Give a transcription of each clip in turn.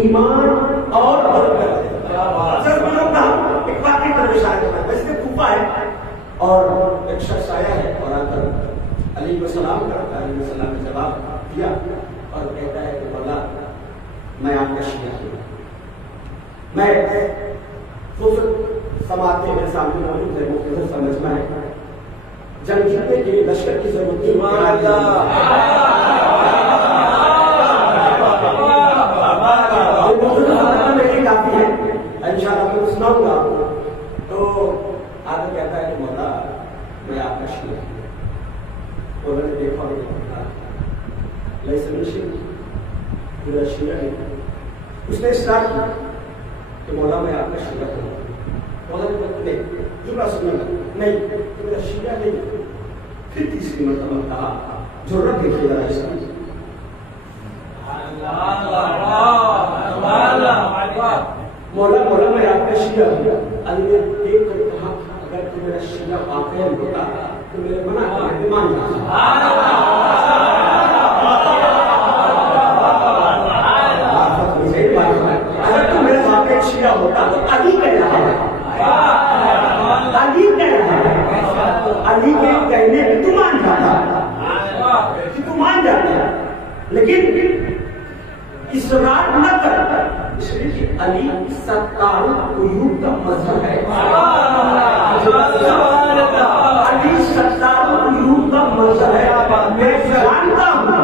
ईमान और बरकत। एक वाकई पर विचार करना है। वैसे कूफा है और एक शख्स आया है और आकर अली को सलाम करता है। अली सलाम ने जवाब दिया और कहता है कि मौला मैं आपका शिया हूँ। मैं समाते मेरे सामने मौजूद है, मुझे समझना है जंग जीतने के लिए लश्कर की जरूरत नहीं। काफी है, इंशाअल्लाह मैं सुनाऊंगा आपको। तो आगे कहता है कि मौला मैं आपका शिया हूँ। उन्होंने देखा और पूरा शिया नहीं। उसने स्टार्ट किया कि मौला मैं आपका शिया हूँ। मौला ने जुमला सुना नहीं मेरा शिया नहीं। फिर तीसरी मरतबा कहा जो रब देखिएगा इसकी मौला मौला मैं आपका शिया हूँ। अली ने देख कर कहा अगर तू मेरा शिया वाकई होता तो मेरे मना करने मान जाता। अगर तू मेरा वाकई शिया होता तो अली कह रहा है, अली कह रहा है, अली के कहने में तू मान जाता, तू मान जाता। लेकिन इसरार न कर, इसलिए कि अली सत्तारू कुयूब का मजहब है। अली सत्तारू कुयूब का मजहब है। मैं जानता हूँ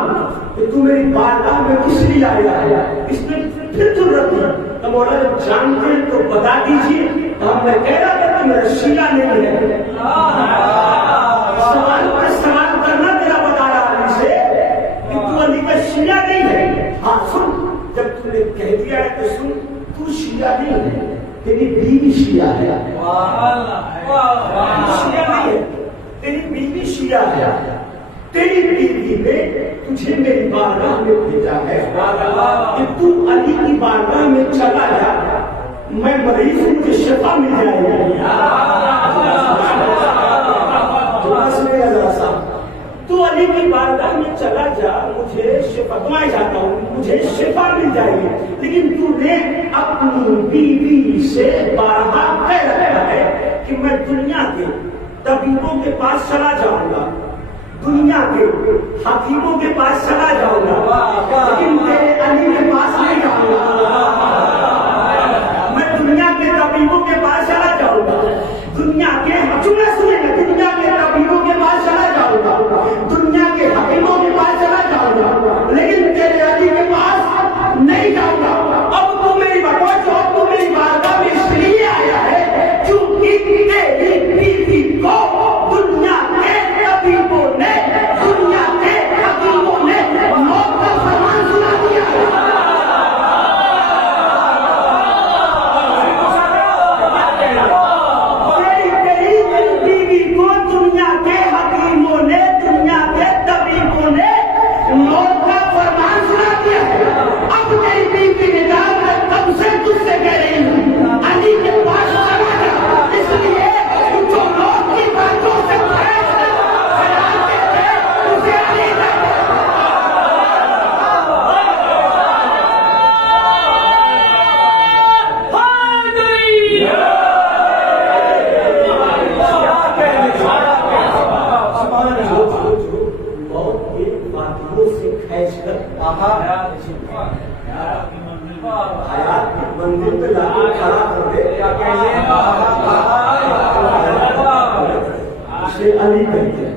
कि तू मेरी बारगाह में किस लिए आया है, इसमें फिर जरूरत है। तो मौला जब जानते हैं तो बता दीजिए। तो मैं कह रहा था कि मेरा शिया नहीं है। सवाल पर सवाल करना तेरा बता रहा अली से कि तू अली का शिया नहीं है। हाँ सुन, जब तूने कह दिया है तो सुन, तू शिया नहीं है, तेरी बीवी शिया है। शिया नहीं है, तेरी बीवी शिया है। तेरी बीवी ने तुझे मेरी बारगाह में भेजा है कि तू अली की बारगाह में चला जा, मैं मरीज हूं, मुझे शिफा मिल जाएगी। तू अली की बारगाह में चला जा, मुझे शिफा, मैं जाता हूँ, मुझे शिफा मिल जाएगी। लेकिन तूने अपनी बीवी से बारगाह कह रखा है कि मैं दुनिया के तबीबों के पास चला जाऊंगा, दुनिया के हकीमों के पास चला जाऊंगा, लेकिन मेरे अली के पास नहीं जाऊंगा। मैं दुनिया के तबीबों के पास चला जाऊंगा, दुनिया के चुना सुनेगा, दुनिया के तबीबों के पास चला जाऊंगा, दुनिया के हकीमों के पास चला जाऊंगा, लेकिन तेरे अली के पास नहीं जाऊंगा। अब तू मेरी बात, तू मेरी बारगाह में इसलिए आया है क्योंकि तेरी बीवी को दुनिया के तबीबों ने, दुनिया के हकीमों ने मौत का फरमान सुना दिया। तेरी बीवी को दुनिया के हकीमों ने, दुनिया के तबीबों ने मौत का फरमान सुना दिया है। अब तेरी बीवी ने कहा मैं कब से तुझसे कह रही हूँ अली के पास चला जा, इसलिए जो लोग की बातों से मंदिर पे लाके खड़ा कर दे, इसे अली कहते हैं।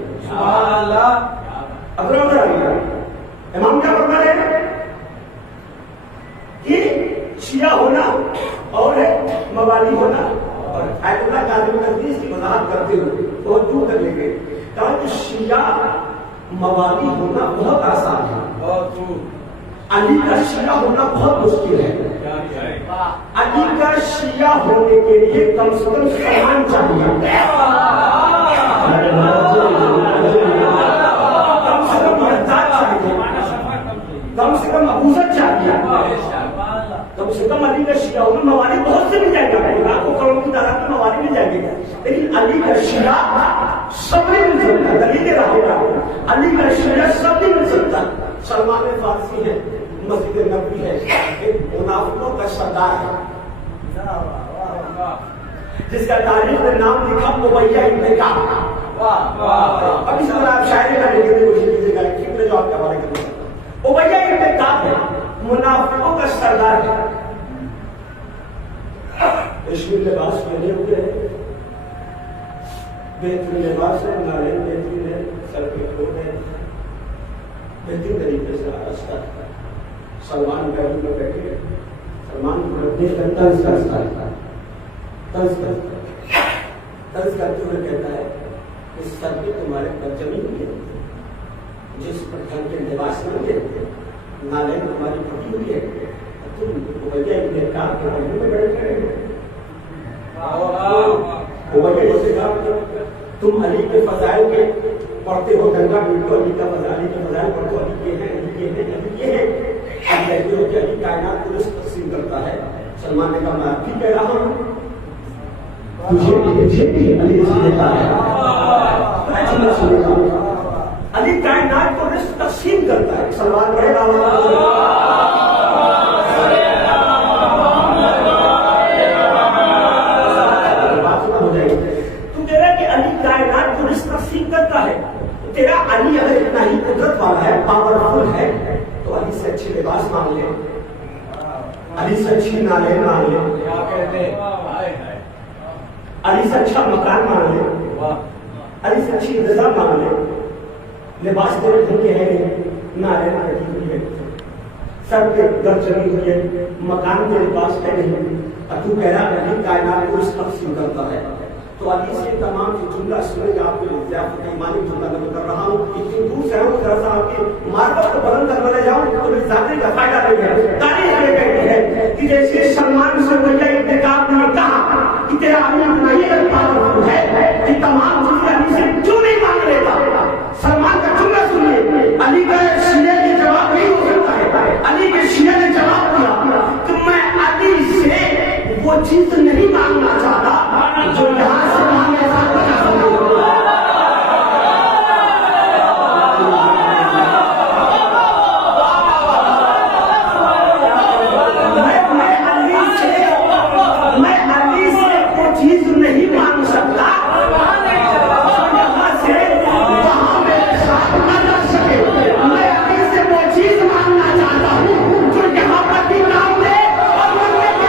अब इमाम क्या फरमा रहे हैं कि शिया होना और मवाली होना, और आयतुल्लाह काज़िम तकदीस की वजाहत करते हुए बहुत दूर तक ले गए। कहा कि शिया मवाली होना बहुत आसान है, अली का शिया होना बहुत मुश्किल है। अली का शिया होने के लिए कम से कम सलमान चाहिए, कम से कम मर्दाद चाहिए, कम से कम अबूजर चाहिए, कम से कम अली का शिया होना। मवाली बहुत से मिल जाएगा, लाखों करोड़ों की तादाद में मवाली मिल जाएगी, लेकिन अली का शिया सब नहीं मिल सकता। दलील रहेगा, अली का शिया सब नहीं मिल सकता। सलमान फारसी है, मस्जिद नबवी है, एक मुनाफिकों का सरदार है जिसका तारीख में नाम लिखा उबैया इब्न काब। अभी से आप शायरी का लिखने की कोशिश कीजिएगा, ठीक है, जो आपके हवाले करेंगे। उबैया इब्न काब है, मुनाफिकों का सरदार है। रेशमी लिबास पहने हुए है, बेहतरीन लिबास है, नारियल बेहतरीन है, सर पे कोट है, बेहतरीन तरीके से रास्ता है। सलमान बैठू में बैठे, सलमान तर्ज करते हुए कहता है इस सर पे तुम्हारे पर जमीन है, जिस पर ढंग के लिबास नहीं है, नाले तुम्हारी फटी हुई है, तुम उबैया इब्न काब के पहलू में बैठे हो। तुम अली के फजाइल के पढ़ते हो, गंगा पीट अली का अली के फजाइल पढ़ते हो, अली के हैं, अली के हैं, अली के हैं। अब कहते हो कि अली कायनात को रिस्क तकसीम करता है। सलमान ने कहा मैं भी कह रहा हूँ, तुझे भी अली सुनेगा है, अली कायनात को रिस्क तकसीम करता है। सलमान कहेगा करता है, तेरा अली अगर इतना ही कुदरत वाला है, पावरफुल है, तो अली से अच्छी लिबास मांग ले, अली से अच्छी नाले मांग ले, अली से अच्छा मकान मांग ले, अली से अच्छी इंतजाम मांग ले। लिबास तेरे ढंग के है, नाले कटी हुई है, सर पे दर्द चली हुई है, मकान के लिबास है नहीं, और तू कह रहा अली कायनात को तकसीम करता है। तो अली से तमाम जो जुमला सुनेगा आपके ईमानी जुमला मैं कर रहा हूँ, इतनी दूर से हूँ, थोड़ा सा आपके मार्केट को बुलंद करने ले जाऊँ तो मेरी जाने का फायदा नहीं है। तारीफ ये कहती है कि जैसे सलमान से उबैया इब्न काब ने कहा कि तेरा अली इतना ही पावरफुल है कि तमाम चीजें अली से क्यों नहीं मांग लेता। सलमान का जुमला सुनिए, अली का शिया ने जवाब नहीं हो सकता है। अली के शिया ने जवाब दिया कि मैं अली से वो चीज नहीं मांगना चाहता जो यहाँ से मांगे साथ बचा सकूं। मैं अली से वो चीज नहीं मांग सकता यहाँ से वहां मेरे साथ न जा सके। मैं अली से वो चीज मांगना चाहता हूँ जो यहाँ पर भी काम दे और मरने के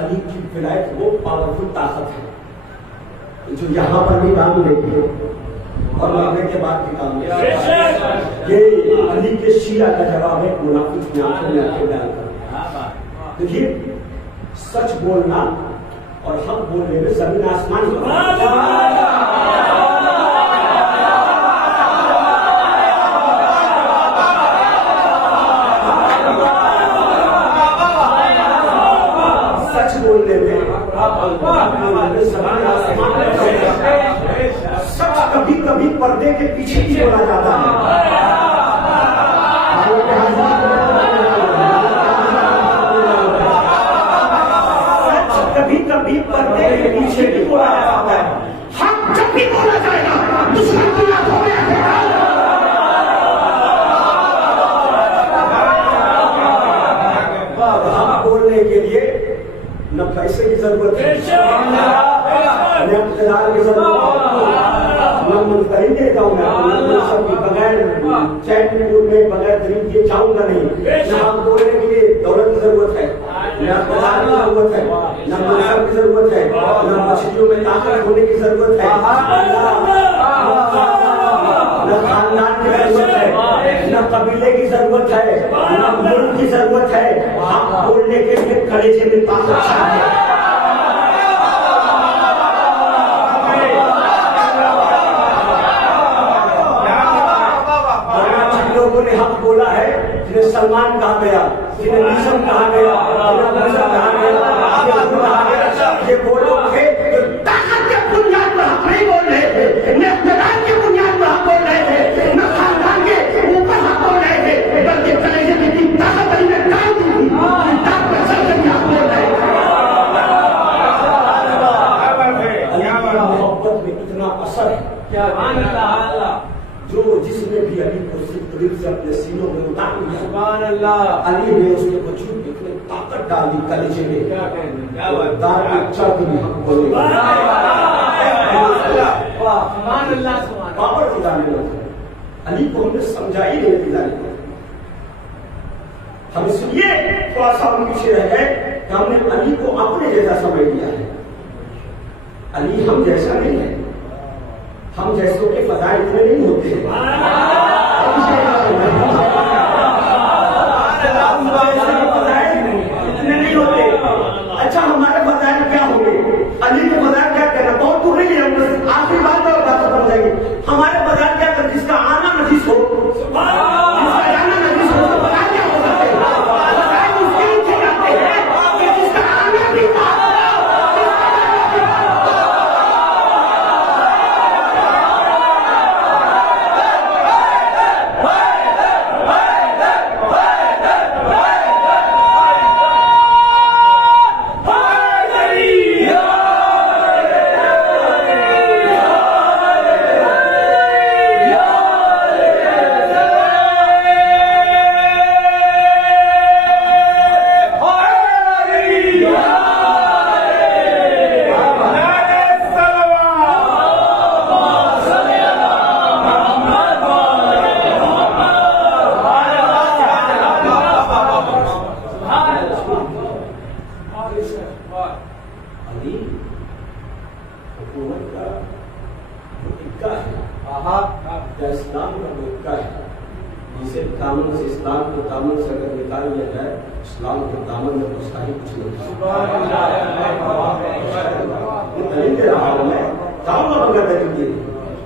अली की विलायत वो पावरफुल ताकत है जो यहाँ पर भी काम लेती है और मरने के बाद भी काम लेती है। ये अली के शिया का जवाब है मुनाफिक की आंखों में आंखें डालकर। देखिए, सच बोलना और हक बोलने में जमीन आसमान सच कभी कभी पर्दे के पीछे ही बोला जाता है। सच कभी कभी पर्दे के पीछे भी बोला जाता है। हक जब भी बोला जाएगा दुश्मन की आंखों में हक बोलने के लिए न पैसे की जरूरत है, न इक़्तिदार की जरूरत है, न मुंतरी देता हूँ मैं सबकी बगैर चैट में बगैर तरीके के चाहूंगा नहीं। न हम बोलने के लिए दौलत की जरूरत है, न इक़्तिदार की जरूरत है, न मनसब की जरूरत है, न मछलियों में ताकत होने की जरूरत है, न खानदान बोलने के लिए कलेजे में ताकत चाहिए। लोगों ने हक बोला है, जिन्हें सलमान कहा गया, जिन्हें निज़म कहा गया, जिन्हें मुसा कहा गया, ये वो लोग थे जो ताकत के बुनियाद पर हक नहीं बोल रहे थे, न इक़्तिदार के बुनियाद पर हक बोल रहे थे, न खानदान के ऊपर हक बोल रहे थे, बल्कि कलेजे में इतनी ताकत अली ने डाल दी थी, ताकत पर चल कर हक बोल रहे थे। मोहब्बत में इतना असर है जो जिसने भी अली को सिर्फ दिल से अपने सीनों में उतार लिया, सुभान अल्लाह, अली ने उसके वजूद में इतनी ताकत डाल दी कलेजे में, क्या कहने, क्या बात, दार में चढ़ गई हम बोले, सुभान अल्लाह, पावर दिलाने लगे। अली को हमने समझा ही नहीं दिलाने को, हम इसलिए थोड़ा सा पीछे रह गए कि हमने अली को अपने जैसा समझ लिया है। अली हम जैसा नहीं है, हम जैसों के फजाइल इतने नहीं होते हैं, इतने नहीं होते। अच्छा, हमारे फजाइल क्या होंगे? अली के फजाइल क्या कहना, बहुत दूर नहीं है, आखिरी बात और बात समझ जाएंगे। हमारे फजाइल क्या कर, जिसका आना नजीस हो, जिसका जाना नजीस हो, तो फजाइल क्या हो सकते हैं? फजाइल उसके नीचे जाते हैं कि जिसका आना भी था, इस्लाम का मौका है, जिसे दामन से, इस्लाम के दामन से अगर निकाल लिया जाए, इस्लाम के दामन में तो सारी कुछ नहीं दे रहा हूँ मैं, दामन बगैर दलील दी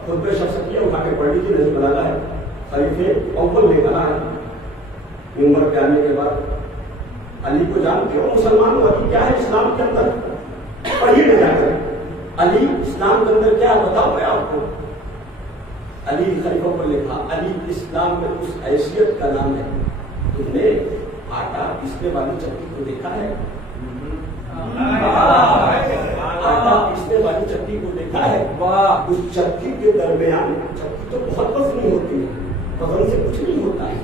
खुद पे शख्सियत उठा के पढ़ लीजिए, नहीं बनाना है। खलीफे अव्वल ने कहा है मिंबर पे आने के बाद, अली को जानते हो मुसलमान को, अली क्या है इस्लाम के अंदर, पढ़िए न जाकर अली इस्लाम के अंदर क्या है बताओ मैं आपको। अली खलीफों पर लिखा, अली इस्लाम में उस हैसियत का नाम है, तुमने आटा पीसने वाली चक्की को देखा है? आटा पीसने वाली चक्की को देखा है? वाह, उस चक्की के दरमियान, चक्की तो बहुत वजनी होती है, वजन से कुछ नहीं होता है,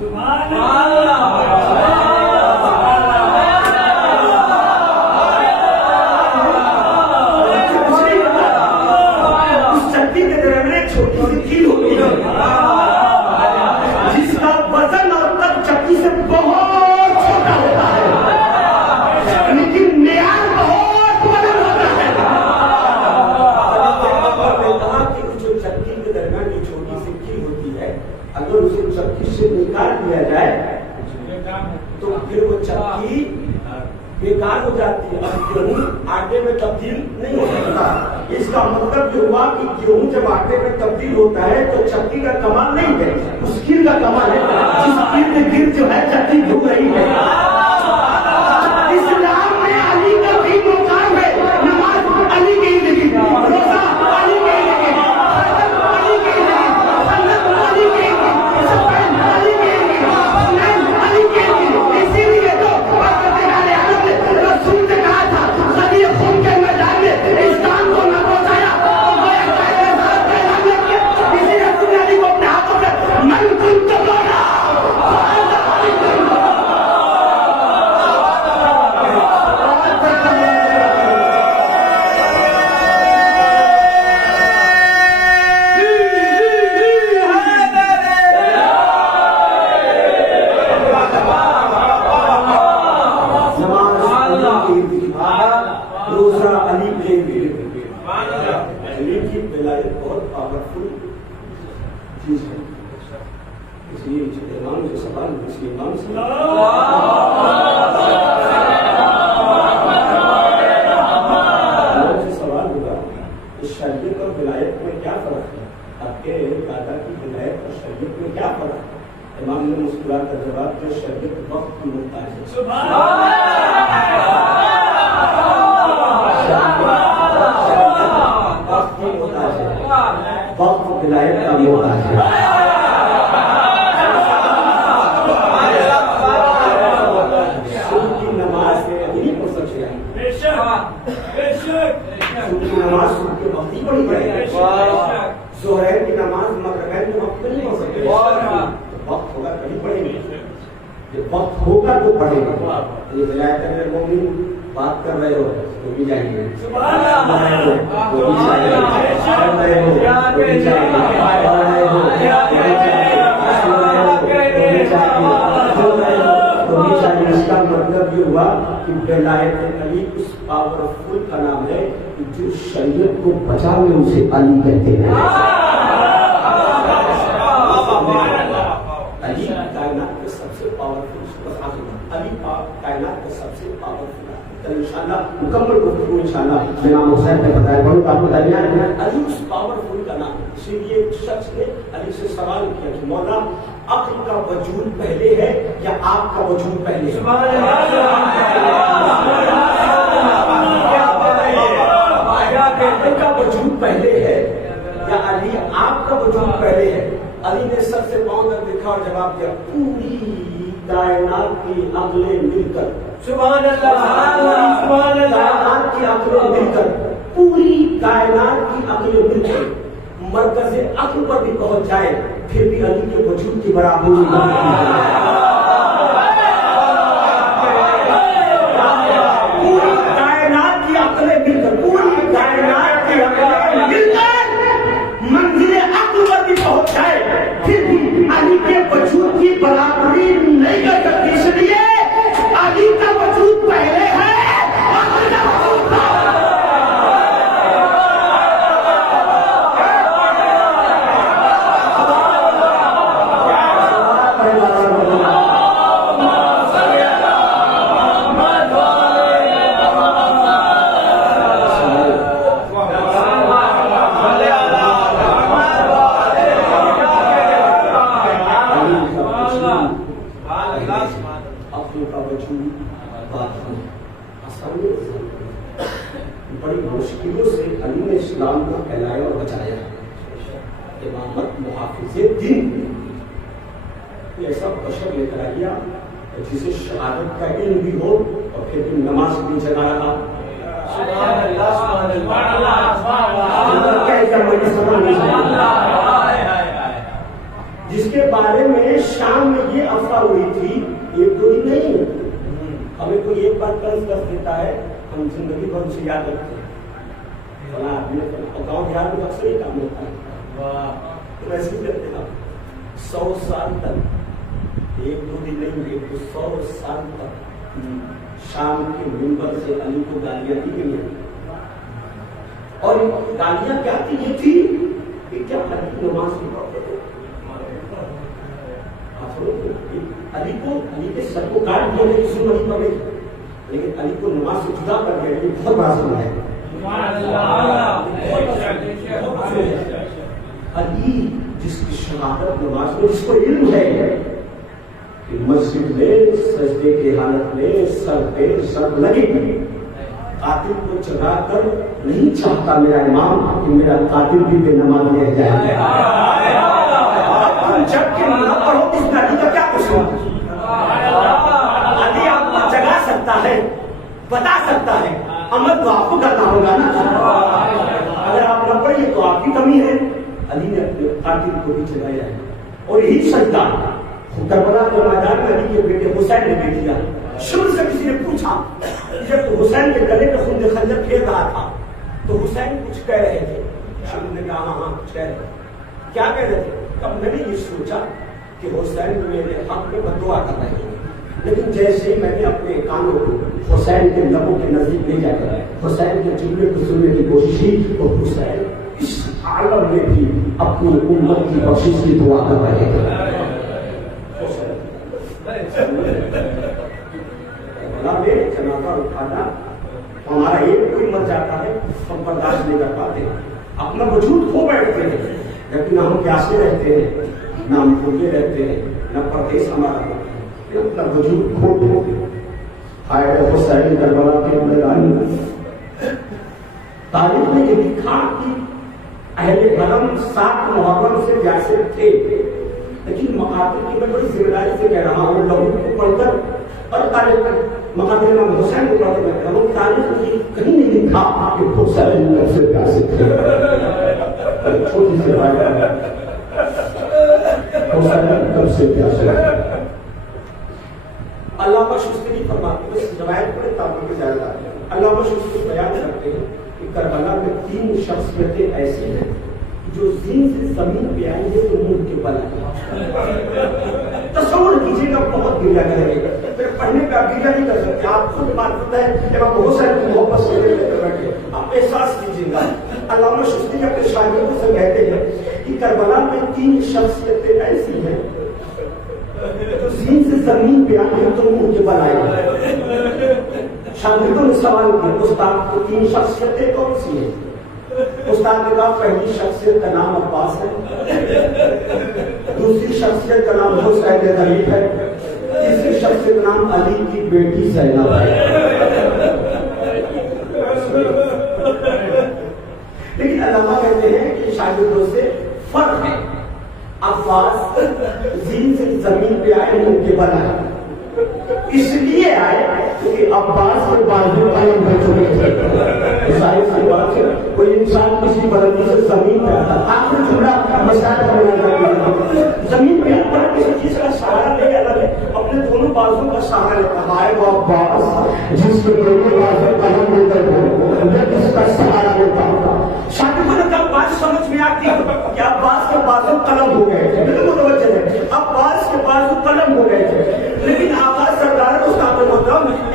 उस चक्की के दरमियान छोटी सी कील होती है, जिसका वजन और कद चक्की से बहुत छोटा होता है, लेकिन मेयार बहुत बड़ा होता है। कहा कि जो चक्की के दरमियान जो छोटी सी कील होती है, अगर उसे चक्की से निकाल दिया जाए तो फिर वो चक्की बेकार हो जाती है, और गेहूं आटे में तब्दील नहीं हो सकता। इसका मतलब जो हुआ कि गेहूं जब आटे में तब्दील होता है तो चक्की का कमाल नहीं है, उस कील का कमाल है, जिस कील में गिर जो है चक्की घूम रही है। इस्लाम में अली का भी मुकाम है, नमाज अली की जिंदगी, रोजा अली की जिंदगी, अली की जिंदगी, सन्नत अली की जिंदगी, सफाई अली की जिंदगी, सुन्नत अली की जिंदगी। इसीलिए तो रसूल ने कहा था, सभी खून के मैदान में इस्लाम को न पहुंचाया तो गोया कायदे साथ पैदा लेके, इसी रसूल ने अली को अपने हाथों में मन कुन तो बोला। रोजा अली के अली की विलायत बहुत पावरफुल चीज है, इसलिए इमाम जो सवाल, इसलिए इमाम शरीयत और विलायत में क्या फर्क है? आपके दादा की विलायत और शरीयत में क्या फर्क है? इमाम ने मुस्कुरा कर जवाब दिया, शरीयत वक्त की मोहताज है, वक्त की मोहताज है, वक्त विलायत का मोहताज है। नमाज सुबह के वक्त ही पढ़ी जाएगी, ज़ोहर की नमाज मगरिब के वक्त नहीं हो सकती, वक्त होगा तभी पढ़ेंगे, जब वक्त होगा तो पढ़ेंगे। ये विलायत अमीर मोमिन बात कर रहे हो तो भी जाएंगे, इसका मतलब ये हुआ कि विलायत अली उस पावरफुल का नाम है जो शरीयत को बचा में उसे अली कहते हैं। अली कायनात के सबसे पावरफुल, अली कायनात के सबसे पावरफुल। इंशाल्लाह मुकम्मल गुफ्तगू इंशाल्लाह इमाम हुसैन ने बताया, बहुत आपको दरमियान में अली उस पावरफुल का नाम। इसीलिए शख्स ने अली से सवाल किया कि मौला अक्ल का वजूद पहले है या आपका वजूद पहले है? अली का वजूद पहले है या अली आपका वजूद पहले है? अली ने सर से पांव तक देखा और जवाब दिया, पूरी कायनात की अक्लें मिलकर, सुभान अल्लाह, कायनात की अक्लें मिलकर, पूरी कायनात की अक्लें मिलकर मरकज़ अक्ल पर भी पहुंच जाए फिर भी अली के वजूद की बराबरी नहीं। पूरी कायनात की अक्लें मिलकर, पूरी कायनात की अक्लें मिलकर मंजिल अक्ल पर भी पहुंच जाए फिर भी अली के वजूद की बराबरी नहीं कर सकती। इसलिए अली का वजूद पहले है, अली का वजूद बड़ी मुश्किलों से अली ने इस्लाम को फैलाया और बचाया। इमामत मुहाफिज़े दीन ऐसा बशर लेकर आ गया जिसे शहादत का इल्म भी हो और फिर भी नमाज भी जगा रहा। जिसके बारे में शाम में ये अफवाह हुई थी, एक दो दिन नहीं, हमें कोई एक बात कर्ज कर देता है, हम जिंदगी भर उसे याद रखते हैं। गाँव बिहार में अक्सर ही काम होता है, तो ऐसे ही करते हैं 100 साल तक, एक दो दिन नहीं, एक तो 100 साल तक शाम के मिंबर से अली को गालियां दी गई हैं। और गालियां क्या थी? ये थी कि क्या अली नमाज नहीं पढ़ते थे? अली के सर को काट दिया नहीं, सुन नहीं पड़े, लेकिन अली को नमाज से जुदा कर दिया। ये बहुत बड़ा सवाल है। अली जिसकी शहादत नमाज में, जिसको इल्म है कि मस्जिद में सजदे की हालत में सर पे सर लगेगी, कातिल को जगा कर नहीं चाहता मेरा इमाम कि मेरा कातिल भी बेनमाज रह जाए। जबकि न पढ़ो इस अली का क्या कसूर? अली आपको जगा सकता है, बता सकता है, अमल तो आपको करना होगा ना। अगर आप न पढ़िए तो आपकी कमी है। अली ने अपने कातिल को भी जगाया है और यही सजदा करबला के मैदान में अली के बेटे हुसैन ने भी किया। शुरू से किसी ने पूछा, जब तो हुसैन के गले में खून खंजर फेर रहा था तो हुसैन कुछ कह रहे थे। शुरू ने कहा हाँ कुछ कह रहे, क्या कह रहे थे? तब मैंने ये सोचा कि हुसैन मेरे हक में बदुआ कर रहे हैं, लेकिन जैसे ही मैंने अपने कानों को हुसैन के लबों के नजदीक ले जाकर हुसैन के जुमले को सुनने की कोशिश की तो हुसैन इस आलम में भी अपनी उम्मत की बख्शिश की दुआ कर रहे थे। जनाजा उठाना हमारा एक कोई मर जाता है, हम बर्दाश्त नहीं कर पाते। अपना वजूद खो बैठते हैं, जबकि ना हम प्यासे रहते हैं, ना हम भूखे रहते हैं, ना परदेश हमारा, अपना वजूद खो देते हैं। हुसैन करबला के मैदान तारीख में ये लिखा कि अहले हरम 7 मुहर्रम से जैसे थे, लेकिन मकातिल की मैं बड़ी जिम्मेदारी से कह रहा हूँ, लोगों को पढ़कर और तारीख मकातिल इमाम हुसैन को पढ़कर मैं कह रहा हूँ, तारीख में कहीं नहीं लिखा कि हुसैन कब से प्यासे थे। छोटी सी बात, हुसैन कब से प्यासे थे। अल्लामा शुस्ती फरमाते हैं, रवायत पढ़े ताकि ज्यादा, अल्लामा शुस्ती बयान करते हैं कि करबला में 3 शख्सियतें ऐसी हैं जो जीन से जमीन पे आई है तो मुंह के बल तस्वीर कीजिएगा, बहुत गिरिया करेंगे, फिर पढ़ने का गिरिया नहीं कर सकते आप, खुद मानते हैं एवं बहुत सारी मोहब्बत से लेकर बैठे, आप एहसास कीजिएगा। अल्लामा शुस्ती अपने शागिर्दों से कहते हैं कि करबला में 3 शख्सियतें ऐसी हैं तो जीन से जमीन पे आई तो मुंह के बल आए। शागिर्दों ने सवाल किया, उस्ताद को 3 शख्सियतें कौन सी है? उस्ताद ने कहा, पहली शख्सियत का नाम अब्बास है, दूसरी शख्सियत का नाम हुसैन गरीब है, तीसरी शख्सियत का नाम अली की बेटी ज़ैनब है। लेकिन अल्लामा कहते हैं कि शागिर्दों से फर्क है, अब्बास जीन से जमीन पे आए, मुंह के बल आए, इसलिए आए क्योंकि अब्बास के बाजू कायम हो चुके थे। जाहिर सी बात है, कोई इंसान किसी बुलंदी से जमीन पे आता, आखिर जुमला मसाला जमीन पे आता, किसी चीज का सहारा नहीं, अलग है, अपने दोनों बाजू का सहारा लेता है वो अब्बास, जिसके दोनों बाजू कलम लेकर जिसका सहारा लेता होगा। शागिर्दों ने कहा, बात समझ में आती है कि अब्बास के बाजू कलम हो गए थे, बिल्कुल मुतवज्जह है, अब्बास के बाजू कलम हो गए थे। लेकिन आवाज सरकार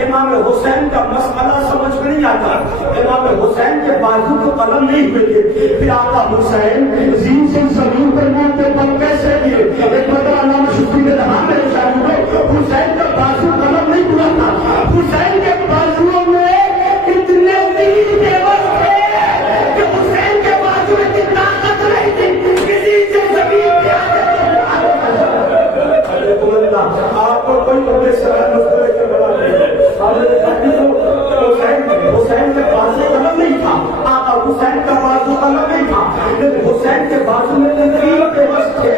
इमाम हुसैन का मसला समझ में नहीं आता, इमाम हुसैन के बाजू तो कलम नहीं हुए थे, फिर आका हुसैन जीन से जमीन पर मुंह के बल कैसे दिए? एक बता अल्लामा शुस्ती ने कहा, मेरे शागिर्दों, हुसैन का बाजू कलम नहीं हुआ था, हुसैन के बाजुओं में इतने तीर देवर थे कि हुसैन के बाजू में इतनी ताकत नहीं थी किसी से जमीन पे आपको कोई बड़े सलाह लेकर बना हुसैन के बाजू कलम नहीं था, आका हुसैन का बाजू कलम नहीं था, लेकिन हुसैन के बाजू में तीन बेबस थे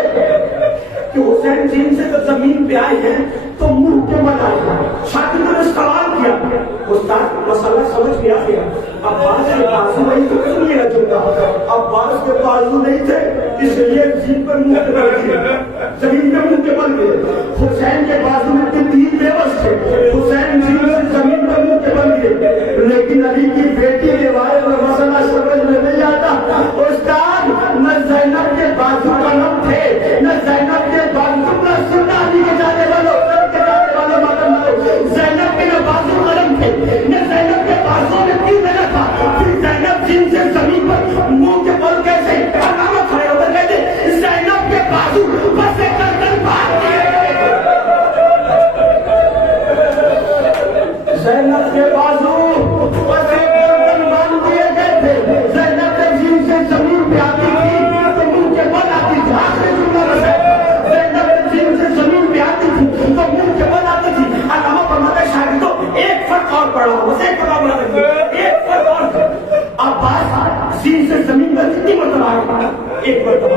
कि हुसैन जीन से जब जमीन पे आए हैं तो मुंह के बल आए। शागिर्दों ने सवाल किया, उस्ताद मसला समझ में आ गया, अब्बास के बाजू नहीं तो क्यों नहीं रचूंगा? अब्बास के बाजू नहीं थे इसलिए जीन पर मुंह के बल दिए, जमीन पे मुंह के बल दिए। हुसैन के बाजू में 3 बेबस थे, हुसैन जीन से जमीन पर मुंह के बल दिए, लेकिन अली की बेटी रिवायत में मसला समझ में नहीं आता। उस्ताद न ज़ैनब के बाजू कलम थे, न ज़ैनब के बाजू, न सुन्ना अली के जाने वालों ज़ैनब के न बाजू कलम थे, न ज़ैनब के बाजू में तीर लगा था, फिर ज़ैनब जीन से जमीन पर मुंह के बल कैसे? अल्लामा खड़े होकर कहते, ज़ैनब के बाजू बस गर्दन बांध दिए, ज़ैनब के बाजू बस गर्दन बांध दिए गए थे। ज़ैनब ने जीन से जमीन पे आती थी तो मुंह के बल आती थी, आखिरी जुमला है, ज़ैनब ने जीन से जमीन पे आती थी तो मुंह के बल आती थी। अल्लामा फरमाते हैं, शागिर्दों एक फर्क और पढ़ो, बस एक फर्क बना सकते, एक फर्क और, अब्बास जीन से जमीन पर कितनी मरतबा आए? एक मरतबा